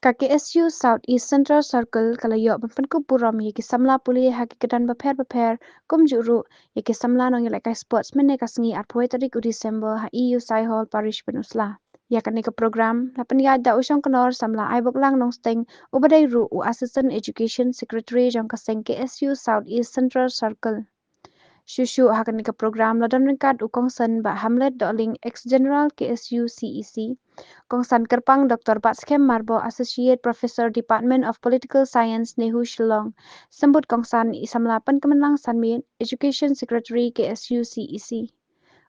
KKSU South East Central Circle kalayo benpenku puram yaki samla puli haki kedan beper kum juru yaki samla nong yalai sportsman ne kasengi arpoi tarik u Desember ha EU Sai Hall Parish penusla. Yakani ke program lapan ya da usang kenor samla ai lang nong steng ubadai ru u Assistant Education Secretary jong kaseng KSU South East Central Circle. Shushu hakani ke program ladam ringkat ukong sen ba Hamlet Doling ex General KSU CEC. Kongsan Kerpang Dr. Batskem Marbo Associate Professor Department of Political Science Nehu Shillong sambut kongsan isamlapan kemenlang Sanmin Education Secretary KSU CEC.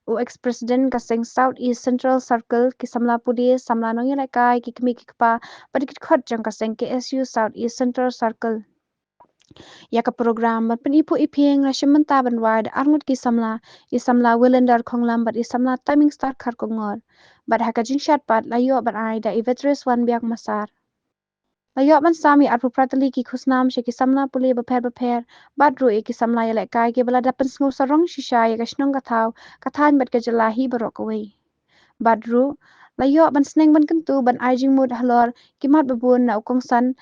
U ex-president kaseng South East Central Circle kisamla pudi samla nong yalakai kikmi kikpa padikit khot jang kaseng KSU South East Central Circle. Ya ke program penipu iping rasyamenta banwad arngut isamla wilendar khonglam bat isamla timing start khar kongor. Bat haka jingshat pat layo bat ai da ivetres wan biak masar. Layo ban sami arpu pratali ki khusnam she ki samla puli beper bat ru ki samla yalek kai ki bala dapen sngu sarong shisha ya kashnong kathan bat kajalahi barok away. Badru layo ban sneng ban kentu ban ajing mud halor kimat babun na kongsan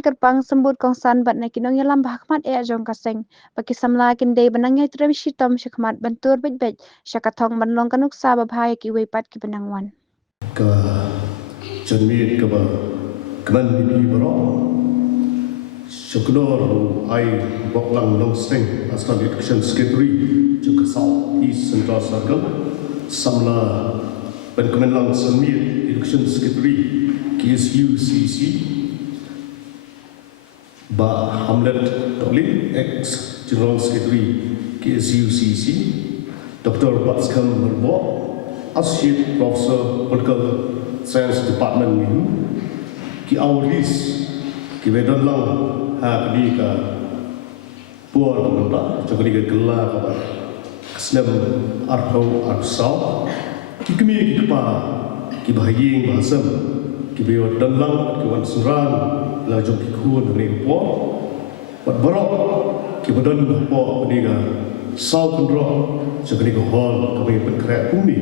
kerpang sembut kongsan bat na kinong yalam bahkmat jong kaseng baki samla kinde banang ya trem shitom shakmat bantur bet shakathong ban long kanuk sa babhai ki weipat ki banangwan ka janmir ka ba kaman bibi baro shuknor ai boklang long steng Assistant Education Secretary juga South East Central Circle samla ban kemenlang Sanmir Education Secretary KSU CEC ba Hamlet Doling ex General Secretary KSU CEC Dr. Batskem Marbo Associate Professor Political Science Department Nehu ki awlis ki wedon lang ha kadi ka puar menta jogri ka gela ka ba kesnem arho arsau ki kemi ki pa ki bahaying bahasam ki beyo dan lang ki wan suran la jong ki khun ni po pat barok ki badan po ni ga sau kundro jogri ka hall ka be penkra kumi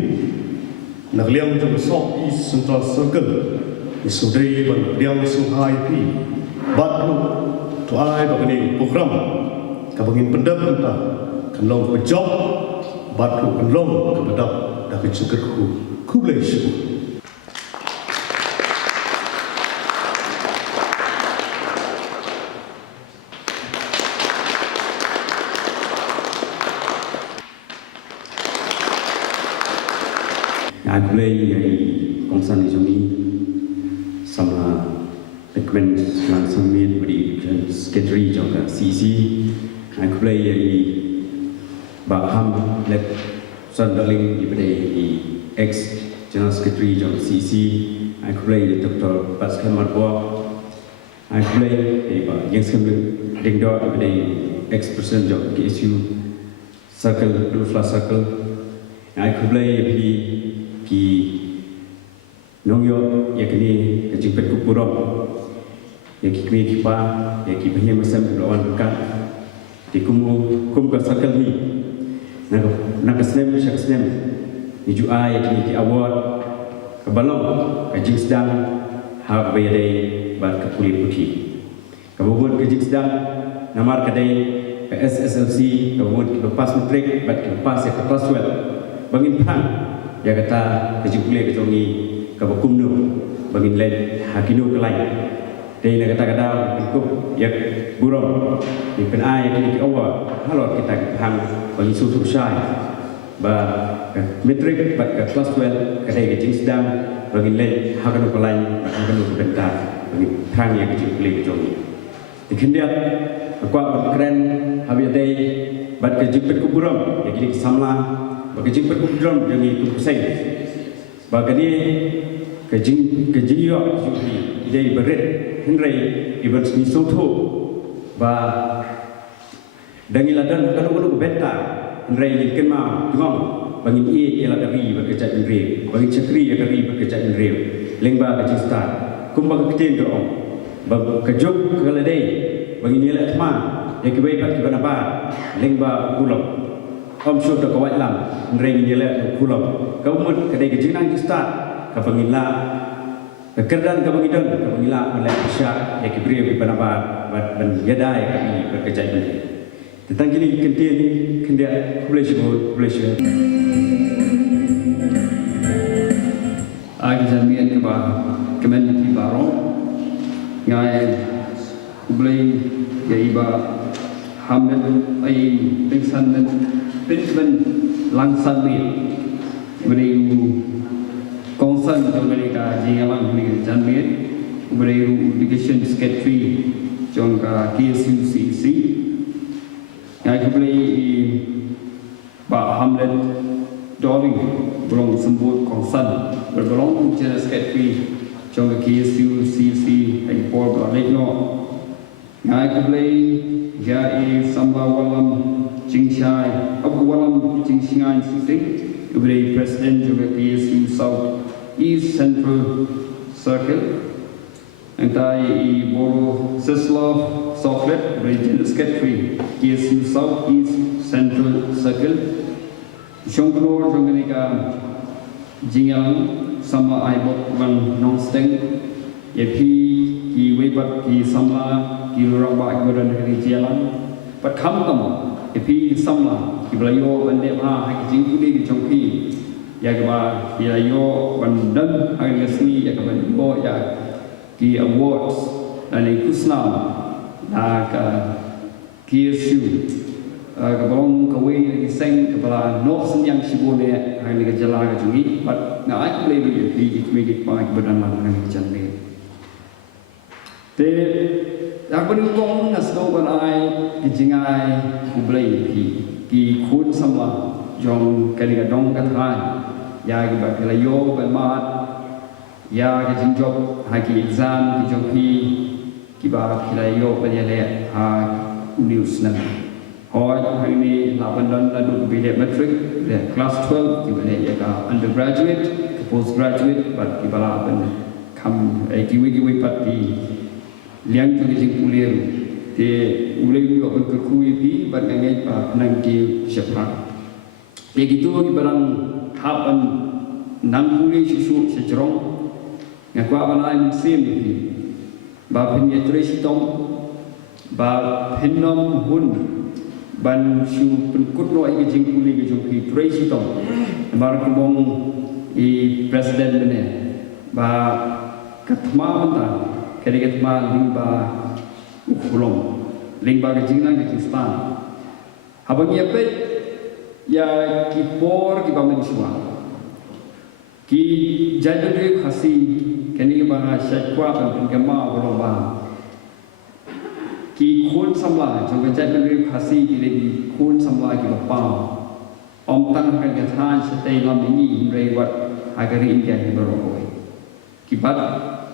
nagliam jong South East Central Circle isudai ban diam suhai pi batru to ai bagani program ka bangin pendap enta kan long pejob batru kan long ka bedap da ke ceker ku boleh syu aku lagi kongsan ini sama pekmen lang Sanmir beri secretary juga CC aku lagi baham let sandaling di ex general secretary juga CC aku lagi Dr. Batskem Marbo aku lagi yang sekarang dingdo di ex president juga KSU circle Dulfla circle aku lagi ki nongyo yakni kajipet kupurok yaki kmi kipa yaki bahnya masam lawan bekat di kum ka sakal ni nak snem ni jua yakni ki award kabalong kajing sedang ha bayade bat kapuli putih kabubun kajing sedang namar kadai ke SSLC kabubun ki pas matric bat ki pas ya kelas 12 bangin pang ya kata kajing kuliah ketongi kabakum nu bangin lain hakinu kelai dei na kata cukup ya burung di penai yang di awal halor kita hang bagi susu syai ba metrik bat ke kelas 12 kadai kecing sedang bangin lain hakinu kelai hakinu bentar bagi hang yang kecil kuliah ketongi dikendia akuat keren habis dei bat ke jipet kuburong ya gini samla bagi jipet kuburong yang itu pusing bagi kejing yo suci idai berit henry ibn misoto ba dangiladan kanu beta henry ni kema ngom bangin ela kari bekerja henry bangin cakri kari bekerja henry lengba kejing star kumba ketin do ba kejuk keladai bangin ela tma yakibai pat kibana ba lengba kulop om syuk to kawat lam henry ni ela kulop kaumut kadai kejing nang star kapangila Kerdan kabangidon kabangila oleh Isya yang kibri beberapa ban yadai kami berkecai ini. Tentang kini kendian kendian boleh sebut. Agi jamian keba community baru ngai boleh iba hamdan ai pingsan dan pingsan langsan ni beri concern cho mereka jingalang ni jamian beri education secretary jongka KSUCC ngai boleh ba hamdan Darling belum sembuh konsen berbelong jenis sekretari jangka KSUCC yang pol beralihno ngai kublai jai samba walam jingshai abu walam jingsingai sisi kublai presiden jangka KSU South East Central Circle entai boro Sislav Soklet kublai jenis sekretari KSU South East Central Circle Shongkor Jonganika Jingang sama aibot man nongsteng yepi ki webat ki samla ki raba godan hari jalan pat kham tam yepi samla ki blayo bande ha ki jingkudi ki chongki ya ba ki ayo bandan hari gasni ya ka banbo ya ki awards ani kusnam na ka KSU kebalong kawe lagi seng kepala no senyang sibole hari lagi jala ke jungi but ngai boleh di ikmigit pa badan lang ng janme te aku ni kong nasdo banai kijingai kublai ki khun sama jong kali dong kathan ya ki ba kelayo banmat ya ki jingjok ha ki exam ki jongpi ki ba kelayo banyale ha news na Hoi hari ini 8 dan lalu bila matric, class 12, kita ni ya undergraduate, postgraduate, but kita lah pun kam kiwi pat di liang tu kita kuliah, te ulai juga pun kerkui pi, but ngai pa nangki siapa. Ya gitu kita barang hapan nang kuliah susu secerong, ngaku apa lain sim pi, bapa ni terus tom, bapa hennom hun. Ban shu penkut no ai jing kuli ke jongki praise tong bar kubong I presiden bene ba katma mata kere katma limba ukulong limba ke jinglang ke kistan habang ya pe ya kipor ki bamen shua ki jadre khasi kene ba shakwa ban kama bolong ba ki khun samla jong jat beri khasi ki legi khun samla ki ba om tang ka ga than sate lam ni rewat agari india ki baroi ki bat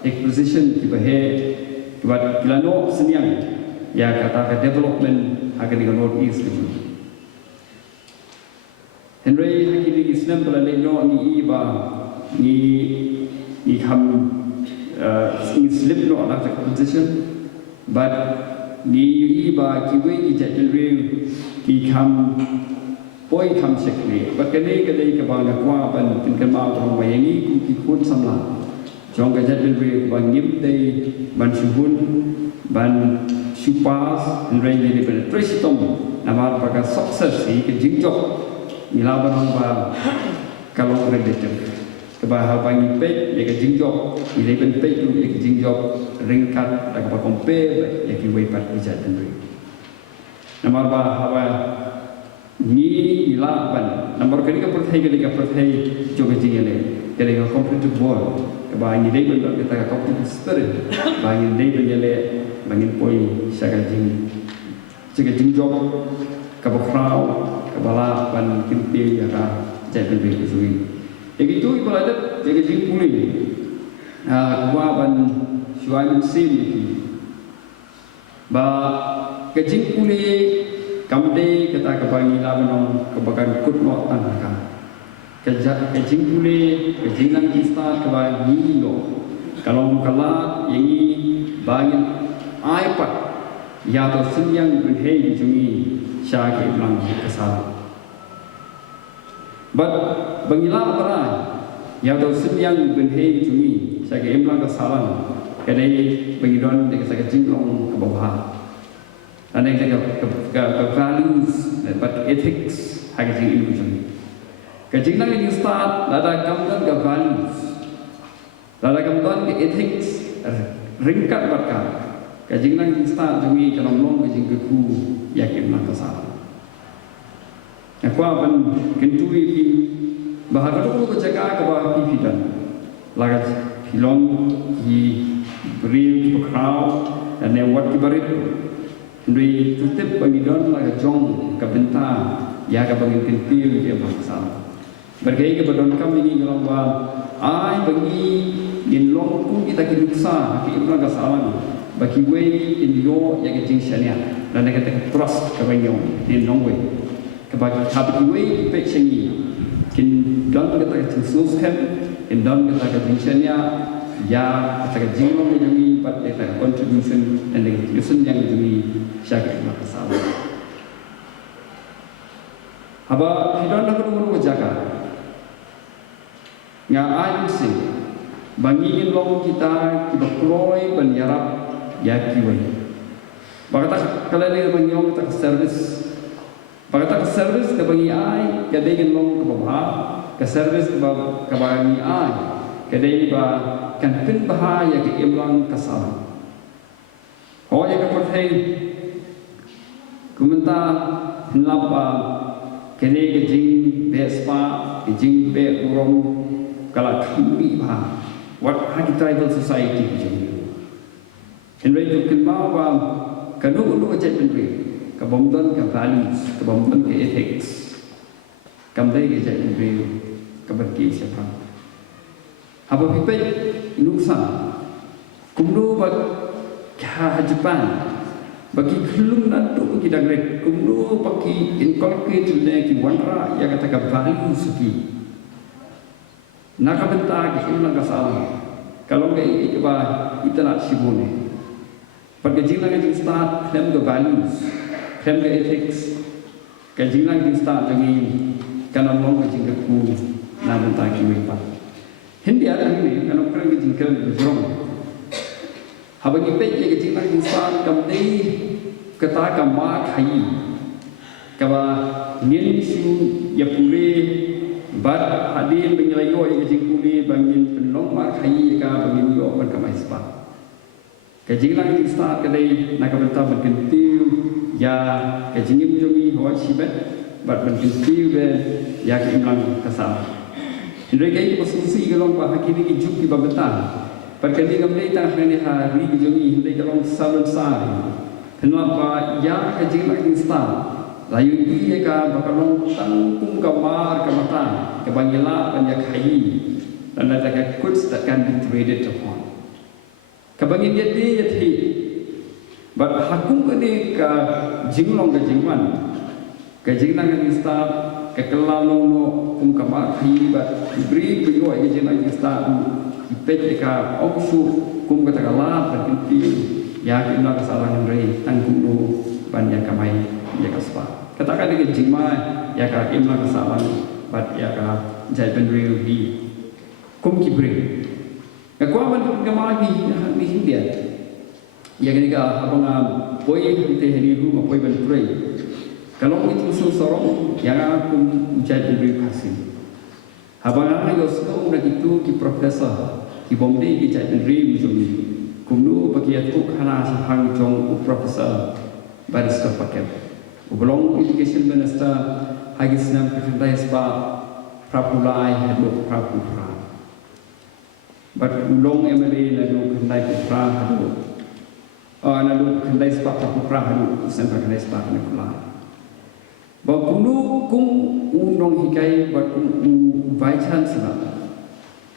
exposition ki ba he ki bat kilano senyang ya kata ka development agari ga north east ki henry hakili islam bala le no ni ba ni ham slip no la position but ni ba ki we ki jatri ki kham poi kham sekli ba kene kene ka ba na kwa ban tin kan ma ro wa yangi ku ki khun samla jong ka jatri ba ngim te ban suhun ban supas nrai ni ba tristom na ma pa ka success ki jingjok ni la ba ba kalong related Kebahar panggil pet, ya ke jingjok, ilai pen pet tu ya ke jingjok, ringkat, tak apa compare, ya ke wepat ijat tenri. Nomor bah apa ni ilapan, nomor kali ke perthai juga jingle, kali ke competitive world, kebahar ni ilai pen kita ke competitive spirit, bahar ni ilai pen jale, bangin poi syakat jingjok, kebahar crowd, kebala pan kimpi ya ke ijat tenri kesuai. Jadi itu kalau ada jadi jingkuli, gua ban suai musim ini, bah kejingkuli kamde kita kebangi lawan kebagan kut no tanah kejingkuli kejingan kita kebangi lo, kalau kalah ini bangin iPad ya to senyang berhei jungi syakir lang kesal. But bangila berai ya to sinyang ben he jumi sa ke emlang ka salang kadai bangidon de sa ke jinglong ka bawah ane ka values but ethics ha ke jing ilmu ka jinglong ni start lada kamdan ka values lada kamdan ke ethics ringkat barka ka jinglong ni start jumi ka long ke jing ku ya ke emlang ka salang aku akan kentui di bahasa itu berjaga ke bawah pipitan, lagat filon di beri berkau dan lewat di barit, dari tutup pemidon lagat jong ke bentar, ya ke bagian kentil dia bahasa. Bergaya ke badan kami ini dalam bahasa, ai bagi inlong ku kita kinuksa, kita ibarat kesalan, bagi way inyo yang kecing syariah dan kita trust ke banyak inlong way. Kepada habis way pechengi, kin don kita kecilskan, in don kita kecilnya, ya kita kecilong menjadi pada kita contribution dan contribution yang menjadi syarikat masalah. Haba hidon nak menunggu jaga, ngai sih, bangin long kita berkroi bernyarap ya kiwai. Bagata kalau dia bangin kita service. Pagkatapos ke service ke bagi ay, kadai long ke bawah, ke service ke bagi ay, kadai ba kan pin bahaya ke imlang kasal. Oh ya kapatay, kumenta hinlapa, kadai ke jing bespa, ke jing be urong kalak kami bah, what hagi tribal society ke jing. Henry tu kinbau ba, kanu ajak penri. Kebomdan ke values, kebomdan ke ethics, kamdai ke jadi real, keberki siapa. Apa pipet nuksa, kumdu bag Jepang, bagi kelum nanti bagi dagre, kumdu bagi inculcate lagi wanra yang kata ke values ki. Nak bentar ke ilang kasal, kalau ke ini kebah itu nak sibune. Perkejilan yang start claim ke values. Claim ke ethics, kajian yang start dengan kalau mau kajian ke ku, namun tak kini pak. Hindi ada ini kalau kerana kajian ke berjurang. Habang ipet je kajian yang start kamdei kata kamar kayu, kawa nyensu ya pule bad hadir penjelayo yang kajian pule bangin penolong mar kayu ka bangin yo berkamai sepak. Kajian yang start kadai nak bentar berkentil. Ya, kejengim jogi hawa sibet, but berkentil be ya keimlang kasar. Jadi kaya posisi kalau bah kini kijuk di babatan, perkali kami tak hanya hari jogi, jadi kalau salon sari, kenapa ya kejengim instan, layu iya ka bakalong tangkung kamar kamatan, kebangila banyak hayi, dan ada goods that can be traded upon. Kebangin dia but hakum kene ka jinglong ka jingman ka jinglang ka start ka kelalong no kum ka ma khi ba bri prio ai jinglang ka start ipet ka oksu kum ka takala per kinti ya kinna ka salang rei tangkum no banyak kamai ya ka spa katakan ke jingma ya ka imla ka salang bat ya ka jai pen rei di kum ki bri ka kwa man ka ma ni hindia ya kini ka abang boy hante hari ru boy ban pray kalau itu sorong yang aku menjadi beri kasih abang yo sto na itu ki profesor ki bomde ki jadi beri bujuni kumdu bagi aku kana hang jong profesor barista paket ubelong education minister hagis nam khandai spa prapulai hadu prapura but ulong emele lalu khandai pra hadu lalu kendai sepak prapura halu sampai kendai sepak nekulai. Bagunu kung unong hikai bagunu vice chancellor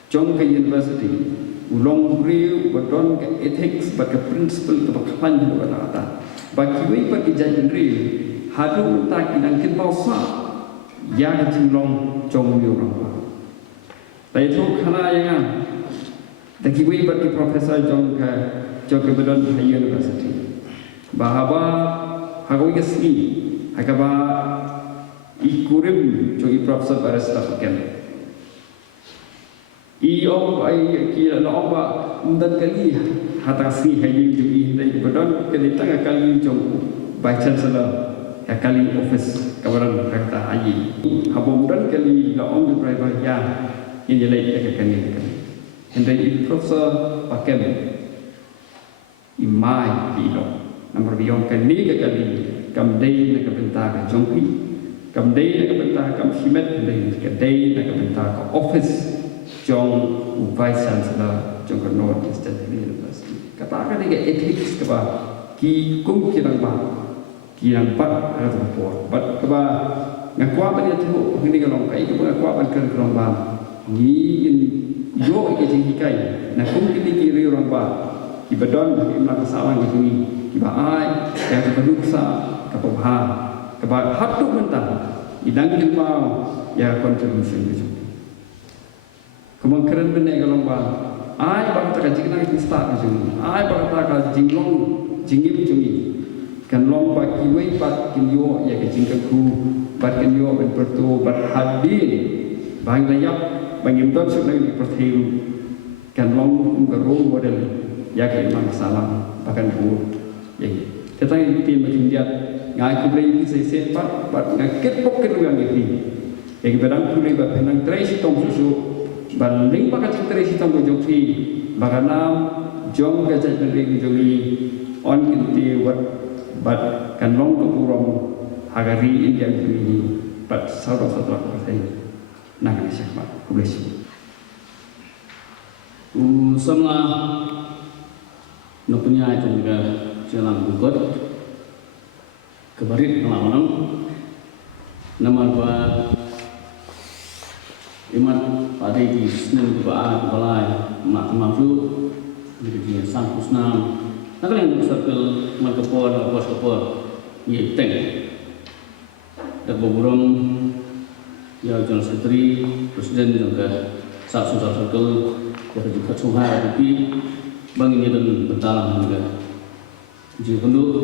John ke university ulong beri badon ke ethics bagi principle ke bakapan juga kata. Bagi we bagi jajan real hadu tak kinangkin bausa yang jinglong jong orang. Tapi itu karena yang bagi we bagi Profesor John ke Jogi Bedon University. Bahwa hagoy kasih, hagaba ikurim jogi Profesor Barista Fakem. Iyo ai kira lo ba dan kali hatasi hayi jugi dai badon kali tanga kali jong by chancellor kali office kawaran kata hayi habom dan kali lo on driver ya ini lagi kali hendai profesor pakem imai bilo nomor biong kali kali kam dai nak bentar ka jongpi kam dai nak bentar kam simet dai ka dai nak bentar ka office Jong Vice Chancellor Jong North Eastern University. Katakan dia ethics keba ki kum kirang bat ada tempur. Bat keba ngakwa ban dia tu ini kalau kai keba ngakwa ban kan kerong ba. Ni yo ke jing kai. Na kum kini kiri orang ba. Ki badon ki imla kasawan ki sini. Ki ba ai ya ka duksa ka pabha. Keba hatu mentah. Idang mau ya contribution itu. Kemungkinan benar kalau bah, ay bang tak jing nak start macam, ay bang tak jing long jingip macam ni, kan long bah kiwai bat kinyo ya ke jing keku, bat kinyo ben pertu bat hadir, bang layak bang imdon sudah di perthil, kan long role model ya ke imam salam bahkan bu, ya. Tetapi tim macam dia, ngai kubri ini saya bat ngakit pok kedua ni, yang berang kubri bat penang trace tong susu. Banding pakai cerita si tamu joki, baganam jong gajah banding jogi on kinti bat kanlong kepurong hagari India ini bat satu persen nak siapa kubesi. Semua nupunya itu juga jalan bukot kebarit melawan nama dua iman pada di Senin kebaan balai mak mampu jadi sang kusnam nak yang circle makapor pos kapor ye teng dak boburom ya John Setri presiden juga sab susah circle ya juga suha tapi bang ini dan bentalang juga jadi penduk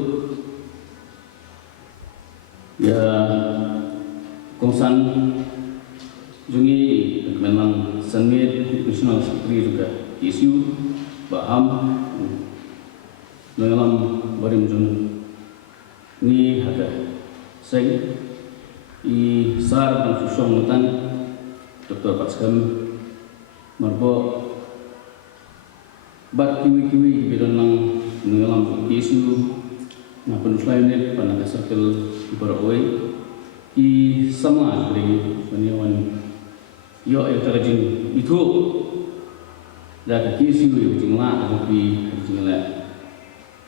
ya kongsan jungi memang senit nasional sekretari juga isu baham dalam barim jun ni ada seng i sar dan susong mutan Dr. Patskam marbo bat kiwi bidon nang dalam isu na penuslain ni pada circle ibarawai i sama dari peniawan yo yang terjadi itu dah kisi itu jingla tapi jingla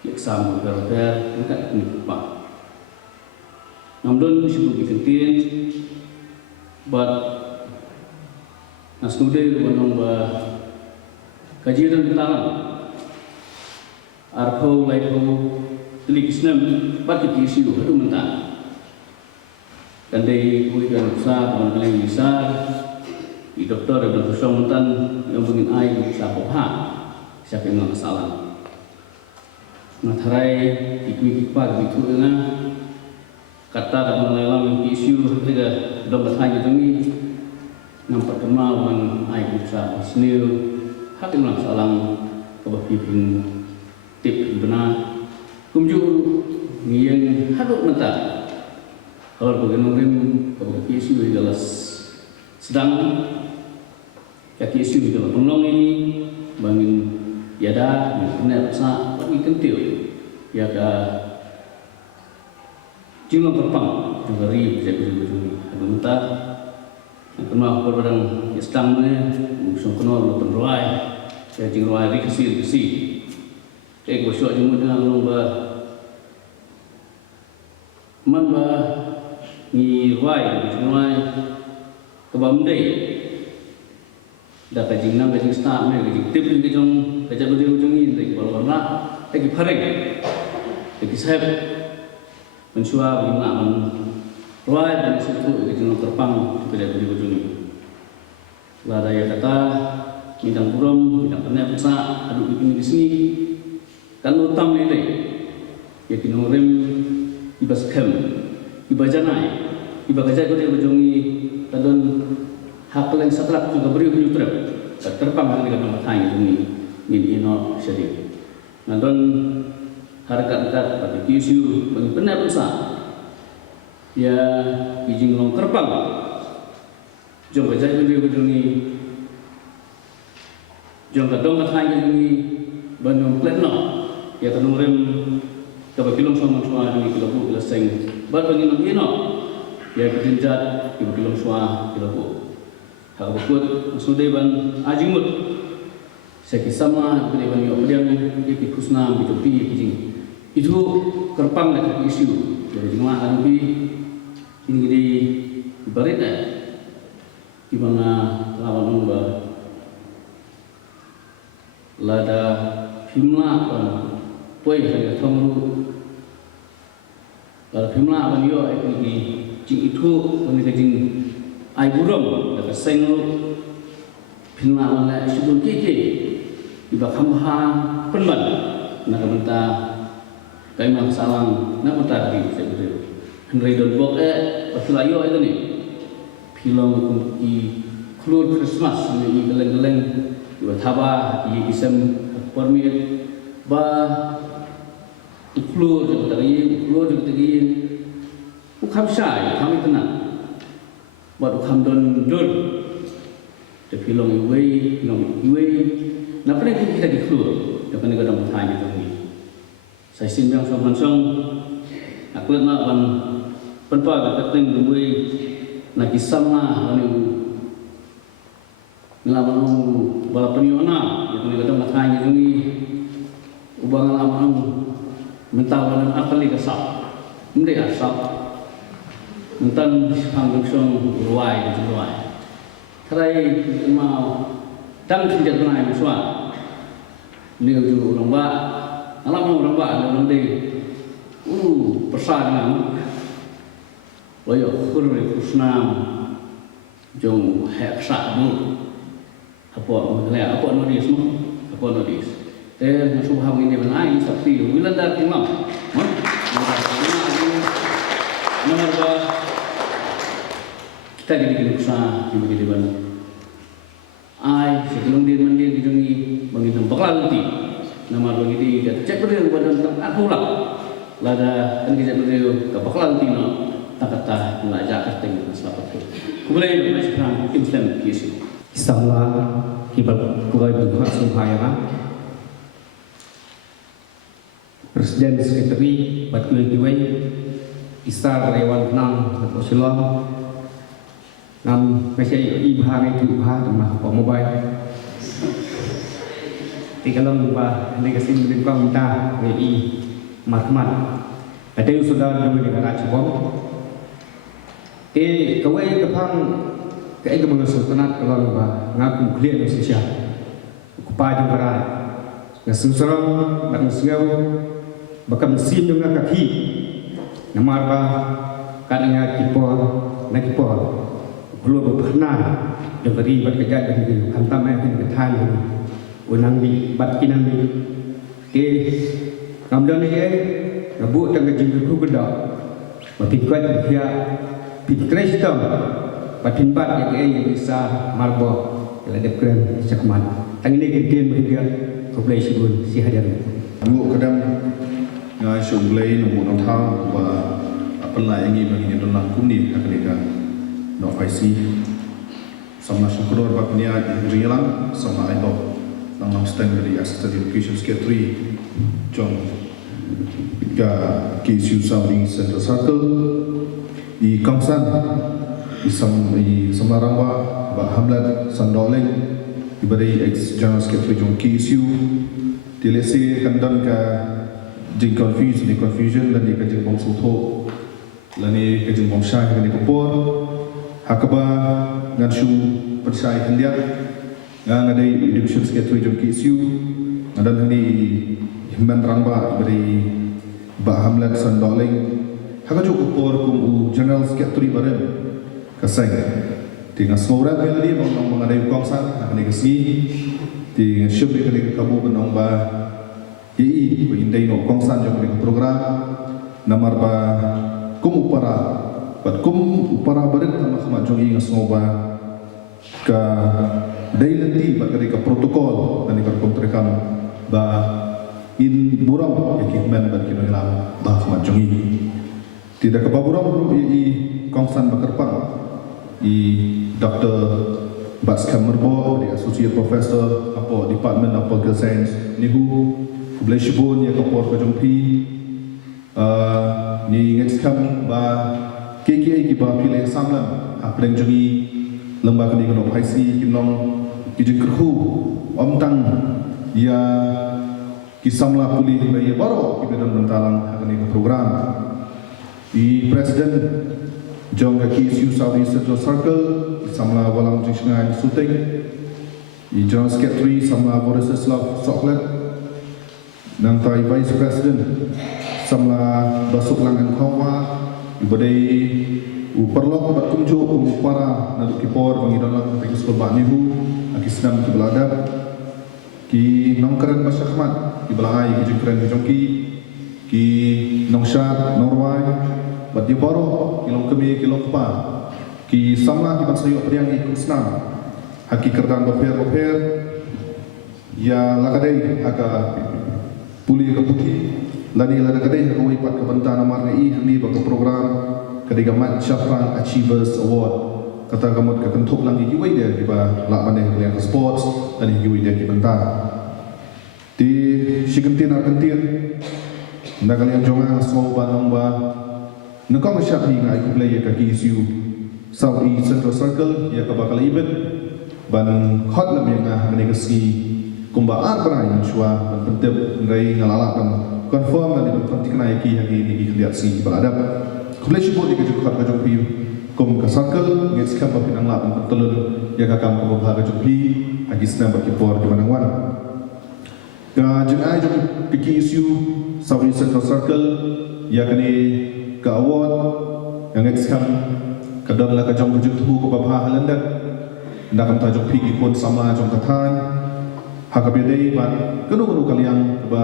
eksam berapa enggak ni pak namun mesti dikentin but nasnude wanong ba kajian tentang arko laipo telikisnam bat kisi itu mentah dan dari kuikan besar teman-teman besar di dokter dan kesehatan yang ingin air bisa apa siapa yang masalah matrai ikut itu dengan kata dan melalang isu juga dapat hanya demi nampak kenal dengan air bisa senil hati masalah kebahagiaan tip benar kumju yang harus mentah kalau bagaimana kebahagiaan isu jelas sedang kaki isu itu penolong ini bangin yada internet sa bagi kentil ya ka jumlah perpang dari jadi mentah kenal orang yang sedang musuh kenal penroai ya jingruai rikasi gosok jumlah dengan lomba mamba ni ruai jingruai kebamdai dah kajing nam kajing start ni kajing tip ni kajong kajak berdiri ujung ini lagi balon nak lagi pareng lagi sahib mensua bina man ruai dan situ kajing terpang kajak berdiri ujung ini lada ya kata bidang buram bidang penyap sa aduk ini di sini kan utang ni ya kinorem ibas kem ibajanai ibakajak berdiri ujung ini tadon hak yang setelah juga beri penyutrap terpam dengan nama tanya ini ino sedih. Nonton harkat pada isu bagi benar besar. Ya izin long terpam. Jom baca video ini. Jom kadang tanya ini banyak platno. Ya tanung rem kapag kilong suwa ini kilabu kilaseng. Baru bagi ino. Ya berjenjat ibu kilong suwa kilabu. Hak bukut sudeban ajimut. Saya kisama sudeban yo diam di kusna bitopi kijing. Itu kerpang dekat isu. Jadi cuma anubi ini di barit di mana lawan nomba lada himla poi saya tamu lada himla banyo ini cing itu ini kijing ai buram dekat sengu himla wala isu kiki di bakamha penban nak minta kaya masalang nak minta di saya Henry Don Bok pasulayo itu nih film i keluar Christmas i geleng-geleng di Thaba i isem permit ba keluar juga tadi ukam syai kami tenang buat ukam don de film iwe napa kita di keluar depan negara mutanya itu nih saya simbang sama aku nak penpa keteng dumui nak kisama anu ngelawan bala peniona itu ni kadang matanya ini ubang ngelawan mentawan akali kesap mende asap mentan panggung song ruai trai mau dan tidak pernah muswa ni tu orang ba alam orang ba orang dei persaingan loyo khurri kusnam jong heksa bu apa nodis masuk ini benai sakti wilan dar imam nomor ba kita gini kusna di ban ai sebelum dia mandir di dungi bagi tempat lanti nomor bagi dia cek berdiri badan aku lah lada kan kita berdiri ke bakal lanti no kata mengajak ketemu masalah itu. Kemudian macam Islam kisu. Islamlah kibat kuai berhak sumpah Presiden Sekretari Batkul Juwai Isar Rewan Nang Rasulullah Nam Mesya Ibhang itu Ibhang Temah Mobile Tiga lomba Negasi Berimpang Minta WI Mahmat Ada yang sudah dengan Rajabom kawai kepang kai ke mengesultanat kalau ngaku clear Indonesia kepada barat ngesusurang dan ngeu bakam mesin dengan kaki namar ba kadang kipor nak kipor belum berpernah diberi bat kerja dan hantam yang ketan unang di bat kinang di kemudian ni ngabuk tang jinggu gedak bapikuat dia Pitrestam patimbat yang bisa marbo yang ada keren cakman. Tang ini kemudian mereka kebelah sibun si hajar. Dua kadang ngai sublai nombor notang ba apa lah yang ini bagi dalam kumni akan no IC sama syukur bab ni rilang sama aibok dalam stand dari Assistant Education Secretary John ga KSU Saudi Central Circle di Kangsan di Semarang ba Hamlat Sandoleng diberi ex General Secretary John KSU dilesi kandan ka jing confusion dan di kajing bom soto lani kajing bom syah kan di popor hakaba ngan syu persai hendiat ngan ada Education Secretary John KSU dan ni himban rangba diberi ba Hamlat Sandoleng Haka cukup por kum General Secretary barem kasai dengan seorang melodi bang mengadai kongsan akan dikasih di syukur ketika kamu benong ba yei berindai no kongsan jom dengan program namar ba kum upara barem sama jom ingat semua ba ka daily ba kari ka protokol dan ka kontrekan ba in burang equipment ban kinoilam ba kemajongi tidak ke burang i kongsan bakerpang i Dr. Baskam Merbo di Associate Professor apa Department of Political Science nihu Bleshbon ya kapor ka jongpi ni ngexkam ba KKA ki ba pilih samlam apreng jongi lembaga ni kono paisi kinong kijengkerhu omtang ya kisamla pulih ya baro kibedan bentalang hakani program di Presiden Jongga KSU Southeast Central Circle samla walang jingsengai suting di General Secretary samla Boris Slav Soklet dan tai Vice President samla Basuk Langan Kongwa ibadai uperlok bat kunjuk para nak kipor mengidalang tegus berbanihu akisnam ki beladab ki nongkeren masyarakat ki belai ki jengkeren ki jongki ki nongshat norway bat di baro ki long kemi ki long pa ki samla ki bansayo priang ki kusnam haki kerdan boper ya lakadai haka puli ke putih lani lakadai haka wipat ke bentana marga i hani bak program ketiga Mat Syafran Achievers Award kata gamut ke kentup lang gigiwai dia kiba lak maneh yang ke sports dan gigiwai dia kibentar di sigentin Argentin nda kalian jonga so banong ba nekong syapi ngai ku play ka KSU Southeast Central Circle ya ka bakal ibet ban hot lam yang ngah mene kesi kumba arbrai shwa ban pentep ngai ngalala kan confirm dan penting kenai ki hagi ni lihat si beradab Kublai syukur di kejukat kejumpi kum ke circle ngets kam pinang lap telun ya kakam ko bah kejumpi agi senam berkipor di manangwan ka jengai jom ke KSU Southeast Central Circle ya kani ke award yang ngets kam kadang la ka jom kejut hu ko bah halandak ndakam ta jumpi ki kon sama jom katan hakabedei ban kenu kalian ba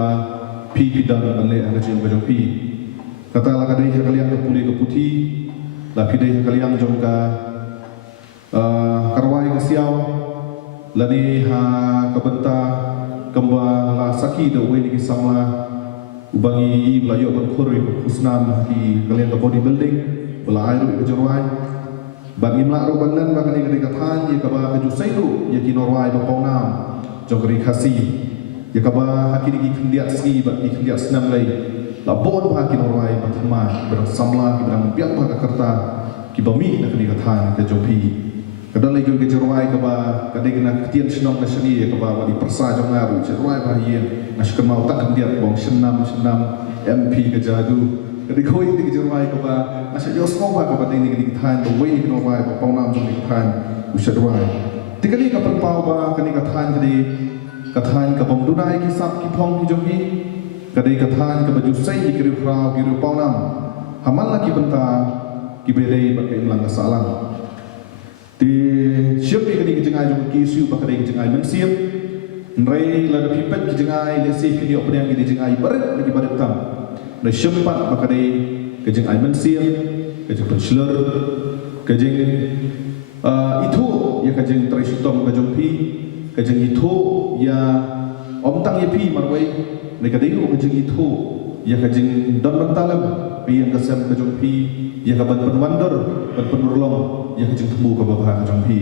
pi pidang ale angajim kejumpi kata la kadai kalian ke puli ke putih la pidai kalian jom ka karwai ke siau lani ha ke benta kemba la saki de we ni samla ubangi belayo ban khuri husnam ki kalian ke bodybuilding bela air ke jorwai ban imla ro banan ba kali ke kathan ye ka ba ke jusairu ye ki norwai ba paunam jogri khasi ye ka ba hakini ki khindiat ski ba ki khindiat snam lai labon bah ki norway berteman bersamla ki berang biak bah kerta ki bami nak ni kathan ke jopi kadang lagi ke jorwai ke ba kadai kena ketian senong na seni ke ba di persa jong ngaru jorwai bah yen nas kemau tak kendiat bong senam MP ke jadu kadai koi di jorwai ke ba nas yo smong bah ke ba ni ke kathan the way ni norway ba paunam jong ni kathan usadwai tikani ka pau ba kani kathan ke bong dunai ki sap ki phong ki jopi kadai kathan ke baju sai di kiri frau kiri paunam hamal lagi benta ki bedai pakai melang kesalang di siap ni kadai jengai jong KSU pakai jengai mensiap nrai la pipet jengai lesi ki op yang di jengai baret lagi baret tam nrai sempat pakai jengai mensiap ke jeng penslur ke jeng itu ya ke jeng trisutom ke jompi ke jeng itu ya omtang ye pi marwai mereka dengar kejeng itu, ya kejeng don bentalam, yang kesem kejeng pi, ya kaban penwandor, penurlong, ya kejeng temu ke bawah kejeng pi.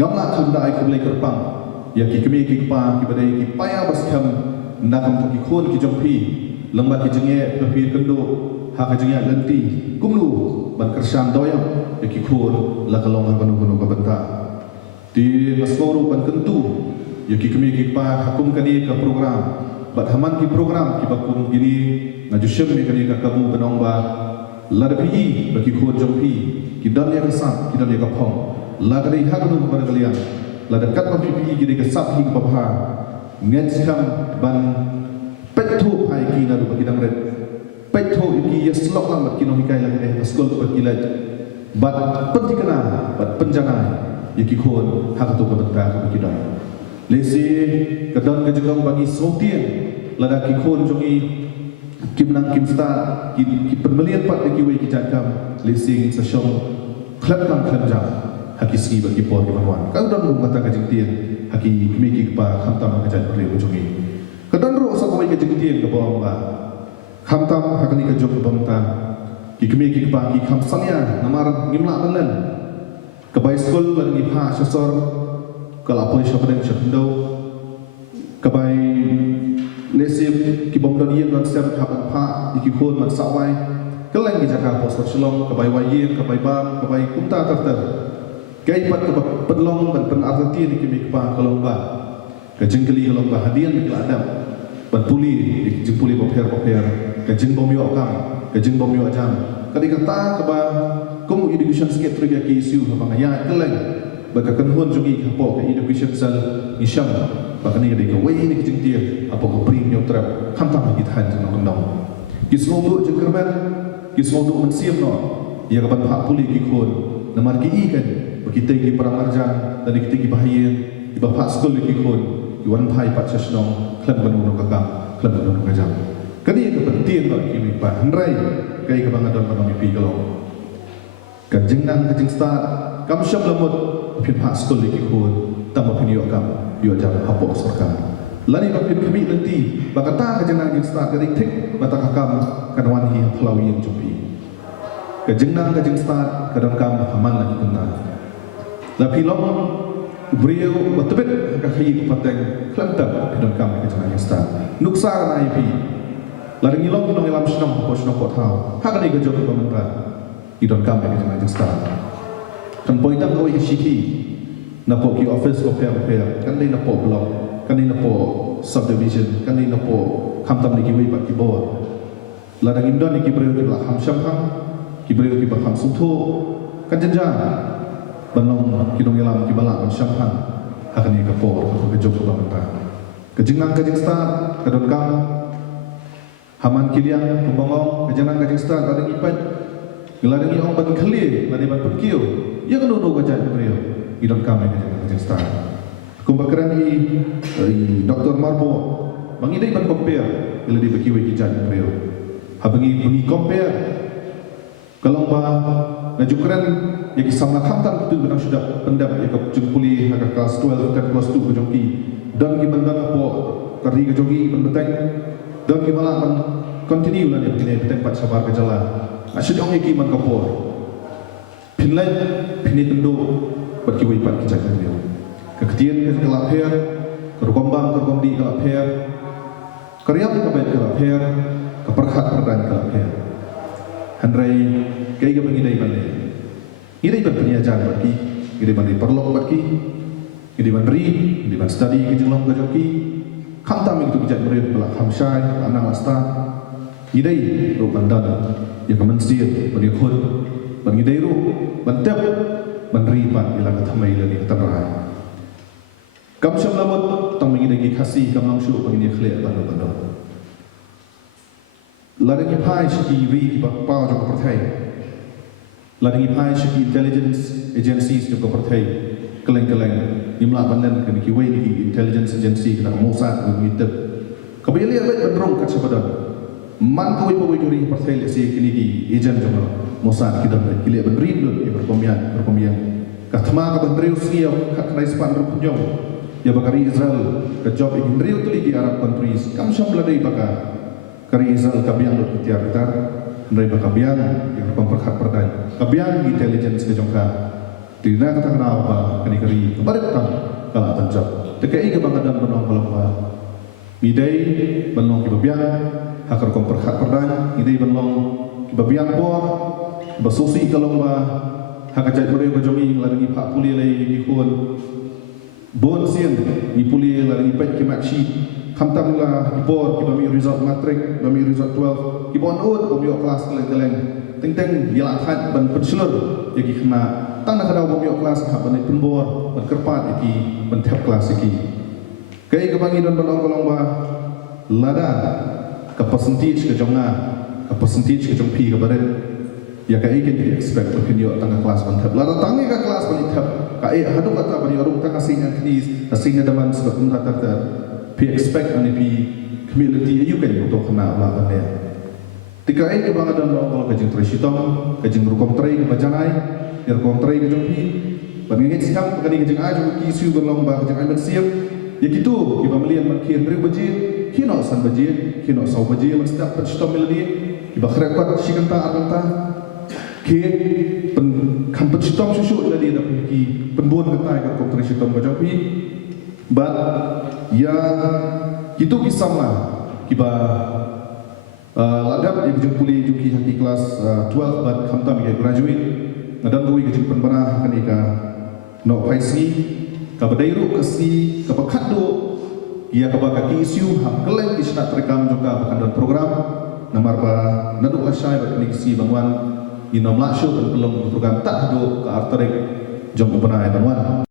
Yang nak kunda ai kublai kerpang, ya kikemi kikpa, kibadai kipaya baskam, nakam kikikun kejeng pi, lembah kejengnya berpi kendo, hak kejengnya lenti, kumlu, ban kersan doyang, ya kikun, lakalong habanu kabenta. Di nasmoru ban kentu, ya kikemi kikpa hakum kani ke program. Bat haman ki program ki bakum gini ngajusem ni kani kakamu benongba larbi bagi khon jompi ki dan ya kesap ki dan ya kapong la kadai haknu kepada kalian la dekat pipi gini kesap hi babha ngetsam ban pethu hai ki na bagi dang red pethu iki ya slok lam ki no hikai la kadai skol bagi la bat pentikana bat penjana ya ki khon haktu kepada bagi dan lesi kadang kejengam bagi sotian lada ki khon jongi kimnang kimsta ki penmelian pat ki we ki jakam lesi sesong klat lang klanjang haki segi bagi por ki banwan kan don kata ka jingtian haki kemiki pa khamtam ka jan perlu ujungi kadon ro sa ko ka jingtian ka bawang ba khamtam hakani ka jok bamta ki kemiki pa ki kham salya namar ngimla banan ka bai skol ban ni pha shasor kala poi shabadan shapndo ka bai lesib ki bomdon yen non sem khaban pha ki khon man sawai kelang ki jaka pos shalom ka bai wayin ka bai bam ka bai kumta tartar kai pat ka pedlong ban pen arti ni ki pa kalong ba ka jengkeli kalong ba hadian ki adam ban puli ki jengpuli bopher ka jeng bom yo kam ka jeng bom yo jam kadi kata ka ba kum education sikit triga ki isu ka bangaya kelang ba ka kanhon jugi ka po ka education sal isham ba kani de ka wei ni ki jengtia apa ka bring yo trap khamtam ki than jeng nong ki sobu jengkerman ki sobu man siam no ya ka ban pha puli ki khon namar ki i kan kita ki paramarjan dan kita ki bahaya ki bapa skol ki khon ki wan phai pat chasnong khlab ban no ka kam khlab ban no ka jam kani ka penting no ki mi pa hanrai kai ka bangadon ban mi pi kalong ka jingnang ka jingsta kam shab lamut phin pha skol ki khon tam phin yo kam yo jam hapo sarkam lani ba phin kami nanti ba kata ka jingnang jingsta ka rik thik ba ta ka kam kan wan hi phlawi yang chupi ka jingnang ka jingsta ka dam kam haman la ki kunna la pilong brio batbet ka khayi pateng klantam pidon kam ka jana yasta nuksa na ip la ngilong no ilam shnong ko shnong ko thau ha ka ni ka jok ko mantra idon kam ka jana yasta kan poitam ko ikishiki na po ki office ko fair kan ni na po block kan ni na po subdivision kan ni na po khamtam ni ki wi pat ki board la ngindon ni ki brio ki la kham sham kham ki brio ki ba kham sumtho kan janja banong kidong yalam ki balak ban syamhan hakani ka por ka jok ba menta ka jingnang ka jingsta ka don kam haman kiliang kumbongong ka jingnang ka jingsta ka ding ipat geladeng iong ban khli lani ban pekio ya kan do ka jan brio idon kam ka jingnang ka jingsta kumbakran i Dr. Marbo bangi dai ban compare geladi bekiwe ki jan brio habangi bungi compare kalong ba na jukran ya ki sama khamtam tu benang sudah pendap ya ka jempuli ha kelas 12 dan kelas 2 kejoki dan ki bandang po kari kejoki pendeteng dan ki malah continue lah dia begini peteng pat sabar ke jalan asyik ong ki man kapor pinlai pini tendo pat ki wipat ki jaga dia keketian ke kelapher kergombang kergomdi kelapher karyam ka bet kelapher keperkhat perdan kelapher handrai kai ga begini balik ini ban penyajan bagi, ini ban perlok bagi, ini ban beri, ini ban study ke jelong ke joki, khamtam itu bijak beri belak hamsyai, anang lasta, ini ro bandan, ya kemensian, ban yakhud, ban ini ro, ban tep, ban beri ban ilang kethamai lani ketanrai. Kam syam lamut, tang mengi dagi kasih, kam langsung ban ini khlek ban. Ladang ipai syaki ri pau jok perthai. Ladang ipai syaki intelligence agencies jok perthai. Keleng-keleng imla banan ke ki wei ni intelligence agency kena Mossad ngitep. Kabeli bet bedrong kat sabadan. Man ko ipo juri perthai le si kini ki agent jok Mossad kidam kile benrin dun ke perkomian. Kathma ka benriu siau kat nai span ru punjong. Ya bakari Israel ke job in riu tuli ki Arab countries. Kam syam ladai baka kari Israel kabiang dot tiar kita ndai ba kabiang yang pemperkat perdai kabiang intelligence ke jongka tidak kata kenal apa kari kebaret tam kala tanjab tekai ke bangadan benong kalongba midai benong ke babiang hakar pemperkat perdai midai benong ke babiang por basusi kalongba hakajat mereka bajongi larangi pak puli lai ikon bon sien ni puli larangi pet ke makshi khamtam la kibor kibami result matric bami result 12 kibon ut bami kelas keleng-keleng teng-teng yala that ban penselur yaki kena tang nak ada bami kelas hak ban penbor ban kerpat yaki ban tap kelas yaki kai kebangi don ban kolong ba lada ke percentage ke jonga ke percentage ke jongpi ke baret ya kai kan di expect opinion tang kelas ban tap lada tang ke kelas ban tap kai hadu kata ban rum tang asing knis asing daman sebab tata pi expect ani pi community you kan untuk kena lah benda. Tikai ke bangadan kalau kajing tresitong, kajing rukom tray ke bajanai, rukom tray ke jompi, Bangin sikap kani kejeng aju ki isu berlong ba kejeng ai siap ya gitu ki pamelian makin beri bajir kino san bajir kino sau bajir man sedap pencipta melodi ki bakhre pat sikanta aranta ki pen kam pencipta susu melodi da ki penbon kata ka kompresi tom ka japi ba ya itu kisah lah ki ba ladap ya kejeng puli juki haki kelas 12 bat khamta mi graduate ngadam doi kejeng penbana kani ka no paisi ka badairu kasi ka bakado ia ka bakaki isu hak keleng isna terekam juga bakandon program namar ba nadu asyai ba kini si bangwan inom laksyo dan kelong program tak do ka artarek jom ubana bangwan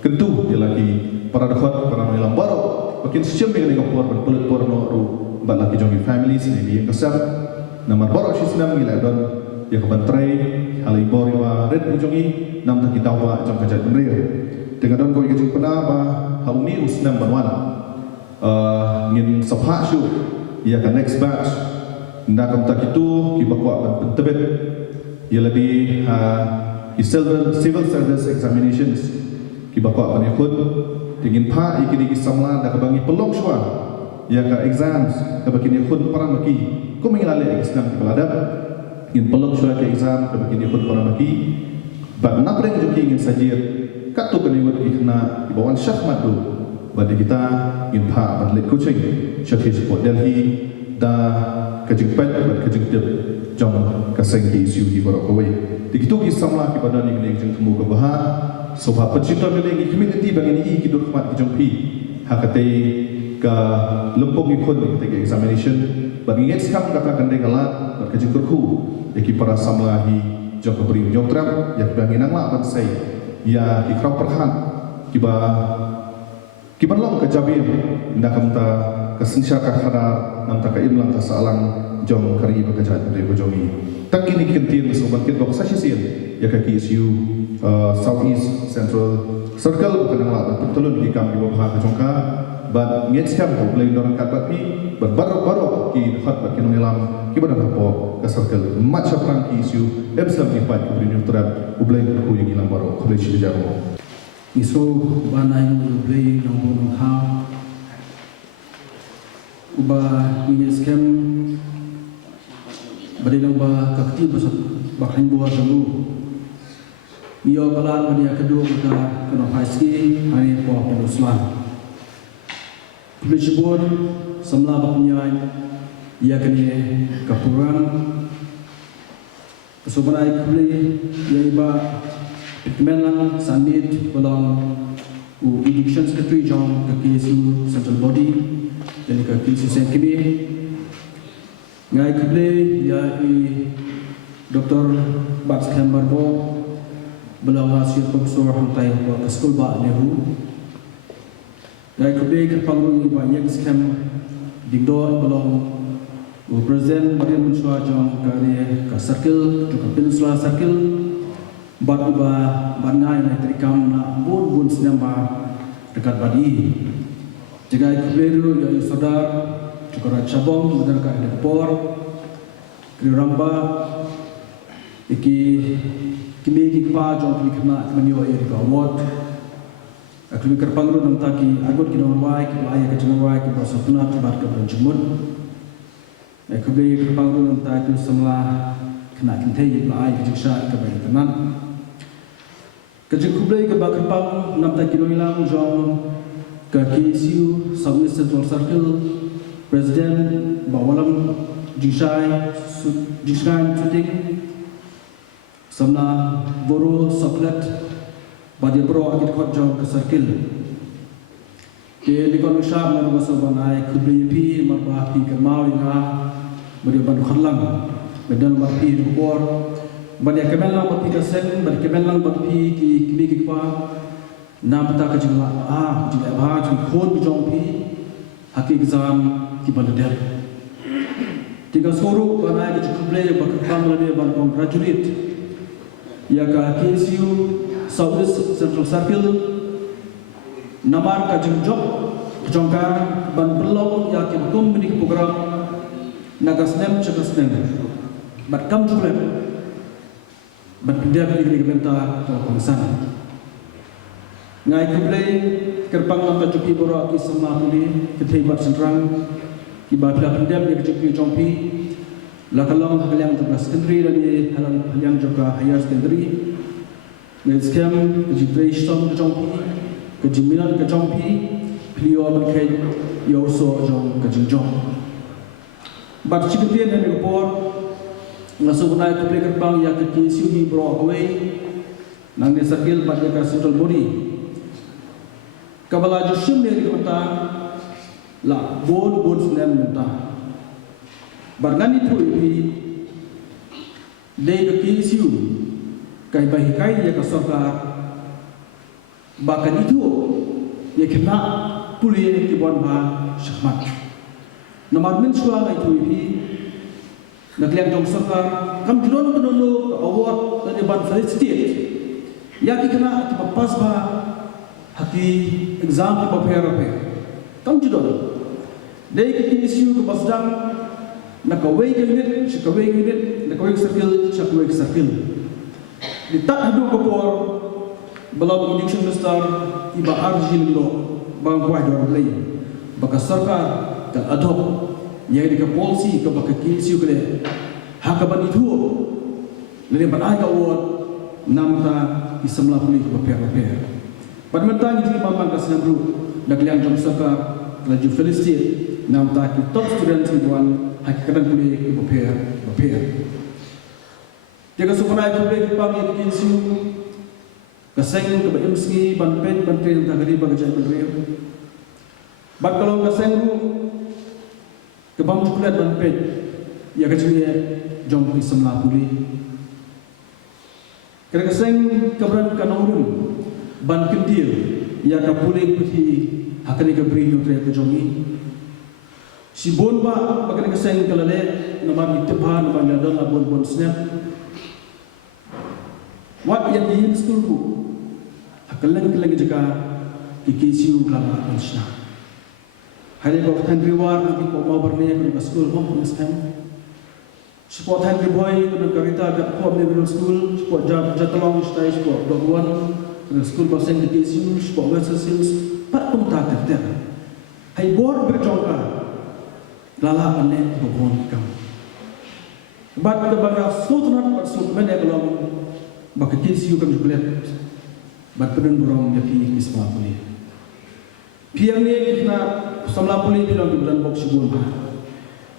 kentu dia lagi para dekat para melam baro makin secem dengan kompor berpelut porno ru ba lagi jom families ni yang kesam namar baro si senam gila don ya ka bantrai halai bori wa red ujongi nam tak kita wa jom kajat benrir dengan don koi kajing pena ba haumi usnam banwan ngin sapha shu ya ka next batch ndak kam tak itu ki bakwa ban pentebet ya lebih civil service examinations ki bakwa ban ikut tingin pa ikini ki samla dak bangi pelong shwa ya ka exams ka bakini ikut para maki ko mengilale exam ki peladap in pelong shwa ka exam ka bakini ikut para maki ba napreng joki ingin sajir katu kaniwat ikna ibawan syahmat tu bagi kita in pa ban let coaching syakhi support Delhi da kejengpet dan kejengtip jom kaseng ki isu di barok kawai dikitu ki samla ki badan ni jeng temu ke bahar sobha pecinta melengi community bangin i ki dormat ki jongpi hakate ka lempong ki khon ki ke examination bagi ngets kam kata kande galat bar kejeng kurku ki para samla hi jom beri jom trap ya bangin nang la ban sai ya ki krau perhan ki ba long ke jabir ndakam ta kesensia ka khadar nam ta ka imlang ta salang jom kari bekerja dari bojongi tak kini kentin sobat kit box session ya kaki isu Southeast Central Circle kadang la betulun di kami bawah ka jongka ban ngetsam ko play dorang kat pi baru ki khat ba kinu nilam ki bada po ka circle macam prang ki isu ebsam ni pa ko brinyu trap ublay ko yang ilang baro ko lechi jaro isu banai mu ublay nang bonong ha uba ni scam berilang ba kakti basat bakhan buah dulu bio balan dia kedua kita kena haski hari po Islam Pelishbun semla baknya ia kena kapuran kesobanai kuli ia iba kemelang sandit belong addiction secretary jong ke KSU central body dan ke KSU SMKB ngai kule ya Dr. Bats Kembarbo belong hasil profesor hantai ke sekolah ba Nehru ngai kule ke pangrung banyak scam digdo belong present bagi mensuah jong kare ke circle ke peninsula circle bat uba bangai na trikam na bun senam ba dekat badi jaga kule ru ya saudar Cukara cabang benar ka depor Kiramba iki kimi pa jong kimi kena menyo iri ka award akli kerpangru nam taki agot kino wai ki laya ka jengwai ki pasatuna tabat ka benjumut akli kerpangru nam taki semla kena kintai laya ka jengsha ka baitanan kejekublai ka bakapang nam taki no ilang jong ka KSU Southeast Central Circle Presiden bawalam jingsai cuting samna boro soklet badi bro agit khot jong ke circle ke dikon sham na maso banai kubri pi marba pi kermau inga badi ban kharlang medan marpi rupor badi kemelang marpi kasen badi kemelang marpi ki kimi ki pa nam ta ka jingla jingla ba jing khon jong pi haki exam ki bandar tiga soru banai ke kublai bakam lane ban graduate ya ka KSU Southeast Central Circle namar ka jengjok jongka ban belong ya ke kum ni program nagasnem chakasnem bat kam jublem bat pindah ni benta to komisan ngai kublai kerpang lam tajuki boro ki sama puli kethei bat sentrang ki ba pla pendem ye juki jongpi la kalong halyang joka secondary lagi halyang joka higher secondary ngai scam ji treistom jongpi ke jimilan ke jongpi plio ban khe yo so jong ke jingjong bat chikitien ne report ngasubnai kublai kerpang ya ke kisiu hi boro away nang de sakil bat ka central body kabala jushim ne kota la bon snem menta bargani tu ibi de ke kisiu kai bai kai ya ka soka bakan itu ya kena puli ki bon ba shahmat nomor min suwa ngai tu ibi nakliang jong soka kam dilon tono award dari ban state ya ki kena ki pas ba haki exam ki prepare kam judon dei ki issue ko basdang na ka wei ke nit shi ka wei nit na ka wei circle di tak hadu ko por balam education minister iba arjil lo bang kwai dor lei baka sarkar ka adop ye di ka policy ka baka ki issue kle hakaban itu le ban ka award namta isamla puli ko prepare Padmantang di Mamang Kasnabru nakliang jom saka laju Felicity nam ta ki top student di buan hakikatan puli ki prepare Jika sukunai puli ki pang ki kinsu kaseng ke BMSI ban train ta gari bag jai ban bat kalau kaseng ru ke bang coklat ban pet ya kecilnya jom ki samla puli kira kaseng kabran kanong ban kentil ya ka pulih putih hakani ka beri nutre ka jongi si bon ba bakani ka seng kalale nama mitba nama nadal bon snap wat ya di school ku hakalang jaga kikisiu kala ansna hari ko country war ki ko ma barne ko school home this time support country boy ko karita ka ko middle school support jatalong stage support dogwan school bahasa Inggris sport bahasa sales pat pun tak terter hai bor berjongka lala ane bohon kam bat ke baga sultanat persuk mene kalau baka kisiu kam jukulet bat peden burong ya pi kisma puli piang ne kitna samla puli bilang bulan bok sibun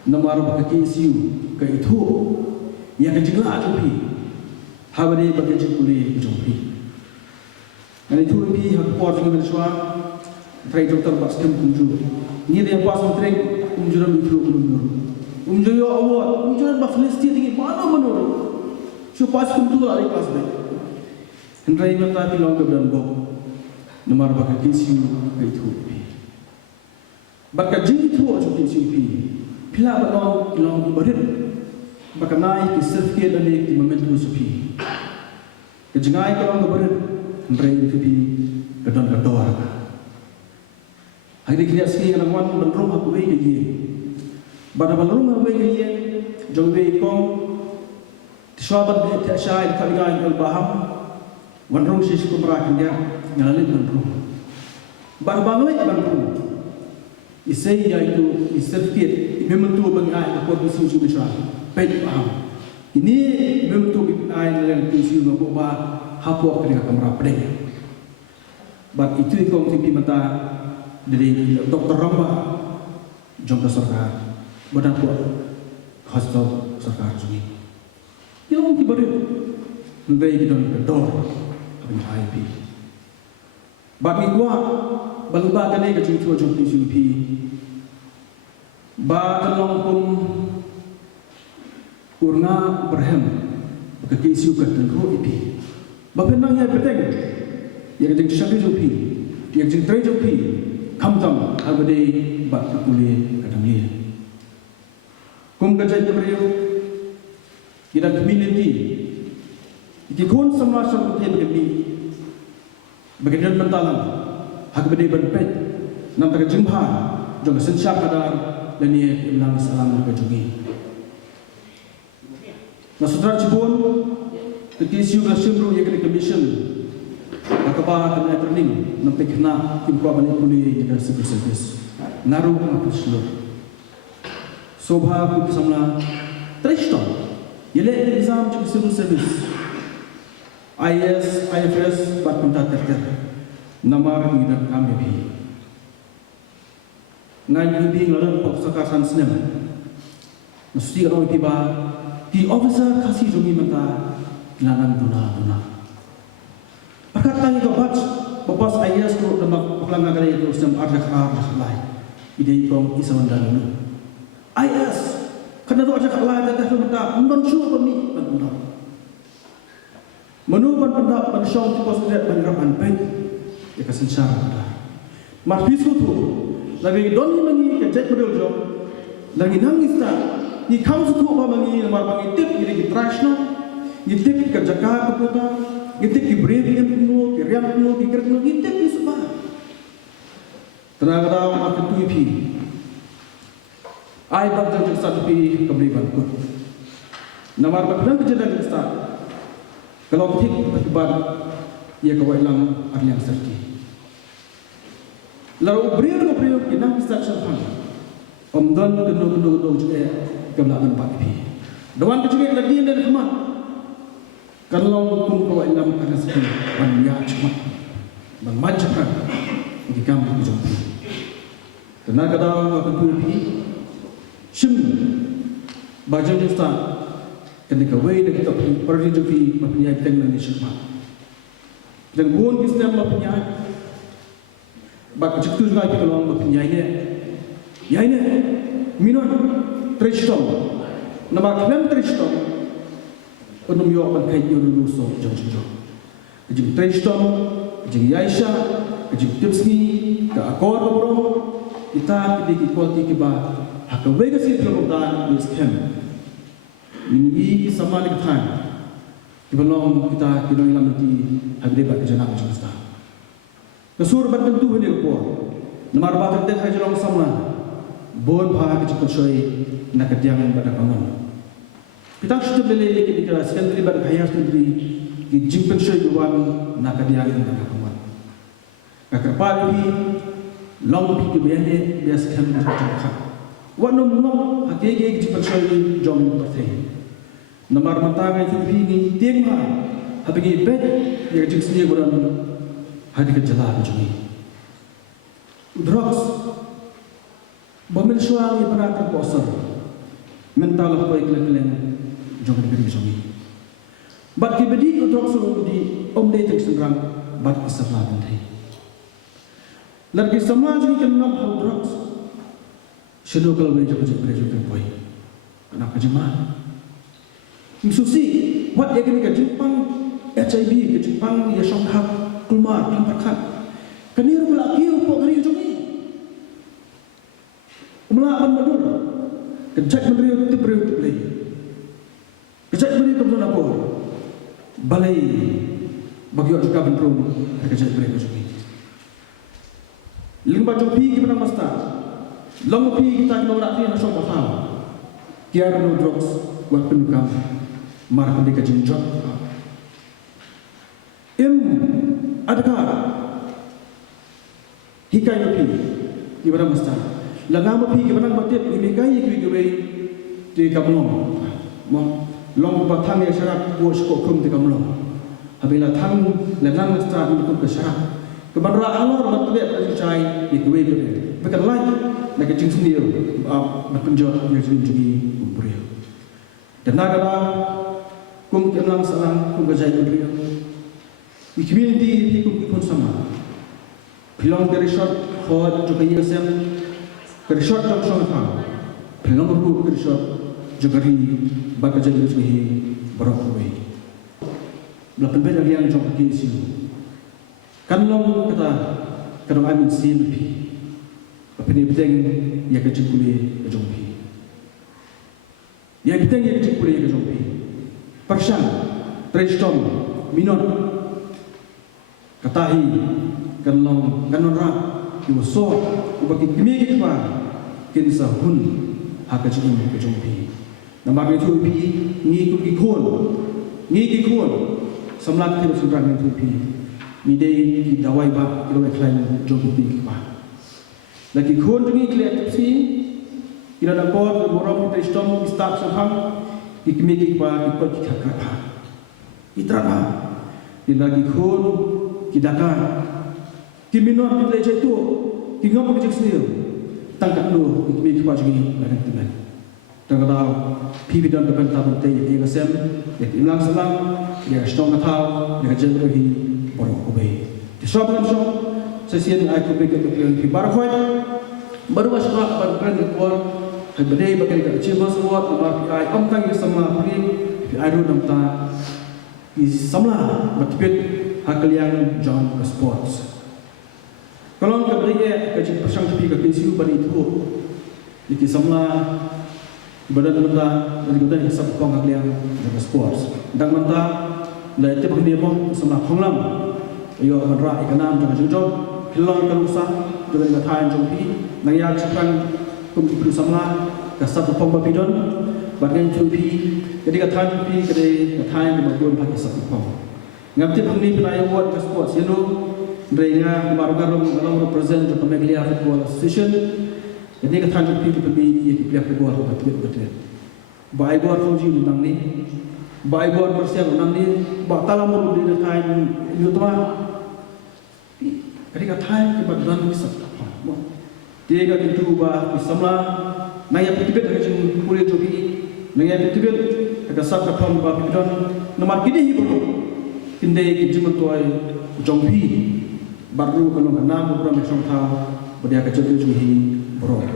namar baka kisiu ka itu ya ka jingla api habari baka jikuli jongpi Ani tu lebih hak kuat dengan Malaysia, try doktor baskem kunju. Ni dia pas menteri kunjuran itu kunjur yo award kunjuran bah Palestin tinggi mana menur. So pas kunju lari kelas baik. Hendrai mata di long kebelan bok. Nomor bak kinsiu ke itu. Bak jing itu aja kinsiu pi. Pila balong long berit. Bak naik ki certificate dan di moment tu supi. Kejengai kalau berit Hendrai itu kedon kedor. Hari kita sekian orang menrum aku baik dia. Pada menrum aku baik dia, jom baik kong. Tiswabat dia syahid kalian yang baham. Menrum sih kumrakan dia ngalir menrum. Barbangai menrum. Isai iaitu certificate. Memang tu bengai aku bersusu besar. Baik baham. Ini memang tu bengai yang bersusu ngobah. Hapo ketika kamera pedeng. Bab itu ikong tipi mata dari dokter Ramba jomta sarkar badan kuat hospital sarkar sungi. Yang mungkin baru ndai kita kedor abin IP. Bab ini kuat balba kene ke cucu jomti supi. Ba kalong pun urna berhem ke isu ke tengro IP. Bapak nangya peteng, yang jadi syakir jopi, yang jadi tray jopi, kamtam, abadi bak kulit kadang dia. Kum kerja beriu, kita community, kita kon sama sama kita begini, bagian bentalan, hak badi berpet, nampak jumpa, jangan sensiap kadar, dan ia bilang salam berjogi. Nah, saudara Cibun. Kekisiu Malaysia yang kena commission Akaba kena training nampak kena kimpa balik pulih dengan civil service. Naruh apa seluruh. Sobha pun samla teristong. Yele exam juga civil service. IAS, IFS, bat punta terter. Namar ngidan kami bi. Ngai bi ngelaran pok sakasan senem. Mesti orang tiba di officer kasih jungi mata langan duna. Perkataan itu bapak IAS tu dalam pelanggan kerja itu sedang ada lain. Ide kong isawan dalam. IAS kerana tu ada lain ada tu minta mencuba bami benda. Menuban benda mensyong tu sudah menerapkan baik. Ia kasih cara. Marfisu tu lagi doni mengi kerja model job lagi nangis tak. Ni kamu tu apa mengi mar mengi tip ni trash no. Ni tip kerja kah keputar. Gitik ki brave yang penuh, ki riam penuh, ki kerja penuh, gitik ni semua. Tenaga dalam akan tu ipi. Ai bakal jadi satu pi keberiban ku. Namar berpelan kejadian kita. Kalau tik berkibar, ia kawai lang arliang serti. Lalu brave ki nang kita cakap. Omdan kenu juga kebelakan pak ipi. Dewan kecil lagi dan kemana? Kalau kum kau enam kerana sekian banyak cemat, banyak di kami hujung. Tenaga dalam akan pergi, sim, baca jasa, ketika way kita pergi jadi mempunyai dengan cemat. Dan bukan kita mempunyai, bak cetu juga kita kalau mempunyai ini, minum teristong, nama kalian teristong. Penuh yo akan kayu dulu so jauh. Kejim Tristom, kejim Yaisha, kejim Tipsni, ke akor bro. Kita kediki kualiti kiba, hak wega sih kelompok di skem. Ini sama dengan time. Kibelong kita hilang nanti hagde bak kejenak kita. Kesur bertentu ini kupor. Nomor bakat dan hajalong sama. Bon bahag cepat shoy nak kediangan pada kamu. Kita sudah beli ketika sekali ber kaya sendiri di jimpen shoy buat nak kediangan pada kamu. Kakerpali long pi biane bias kam tercakap. Wanum nom hakiki jimpen shoy jom berteh. Nomor mata itu begini tiang mah. Habis bed yang jim sendiri bukan hadi kejalan jumi. Drugs Bomel suami berat bosan mental apa iklan jangan beri suami. Bat kibedi untuk suruh di omde tek sengrang bat kesalah nanti. Lagi sama jadi kenal hal drugs. Shadow kalau beri juga boy. Anak jemaah. Mususi buat dia kena ke Jepang HIV ke Jepang ya songkap keluar perkat. Keniru lagi upok dari jumi. Melawan betul. Kejak beri itu beli. Kejak beri itu apa? Balai bagi orang kawan rumah kejak beri itu. Limba jopi kita masta. Long pi kita kena orang yang sok faham. Kiara no drugs buat pendukam. Mar pendika jinjot. Adakah hikai jopi kita masta. Lagam pi kita mati hikai kita di kablong. Long batang yang syarat buat sekolah di kablong. Habislah tang lagam masta untuk kesyarat. Kebanra alor matbet percaya itu beri. Bukan lain nak jing sendiri berpenjat yang sendiri beri. Dan negara kum kenang salang kum gajai beri. Di community kum pun sama. Pilong dari short hot juga yang sem dari short jam sama. Pilong ru dari short juga ri bagajai beri berapa. Belakang beda yang jom kisi. Kalau kata kalau amin simpi, apa ni beteng ya kecikuli kejompi, ya beteng ya kecikuli kejompi, persan, tristom, minot, katahi, kalau rak, iwasok, ubaki kemi kita, kinsa hun, hak kecikuli kejompi. Nama itu pi, ngikut ikon, semlat kita sudah ngikut pi. midai ki dawai ba ki lo eklan jom pi ba lagi khon jungi kle si kira da pot borom kita istom istak soham ikmi ki ba ki pot ki khakha itra ba di lagi khon ki daka ki minor ki le jaitu ki ngam ki sini tangkat lu ikmi ki ba jungi la tiban tangada pi bidan depan tabun te ye gasem ye imlang salam ye istom kathau ye jendro hi borok obey di sopan so sesian aku bagi kekelian di barkhoi baru masuk baru keren kuat hai badai bakal ka cima semua nama pi ai amtang ye sama puli pi ai ru namta i samla batpet hakalian John Sports kalau ka badai ka cik pasang pi ka kinsiu bani itu iki samla badan menta dari badan sab kong hakalian John Sports dan menta la tepang dia mo sama khonglam yo manra ikanam jang jujur hilong kalusa dengan ngathain jompi nangya chapang kum tu samla ka sab pom bapidon bagen jompi jadi ngathain jompi kede ngathain ke bagun phak sab pom ngamti phangni pinai award ka sports yendo renga marugarom dalam represent to Pemeglia Football Association jadi ngathain jompi ke pembi ye ki play football betul bai gor khonji nang ni bai gor persiap nang ni ba talamur di ngathain yutma ketika time kita berdan bisa tiga itu bah bersama naya pitibet dengan kulit jogi naya pitibet agak sab kapam bah pitibet nomor kini hibuh indai kijiman tuai jompi baru kalau nama berapa macam tahu berdia kecil jogi borok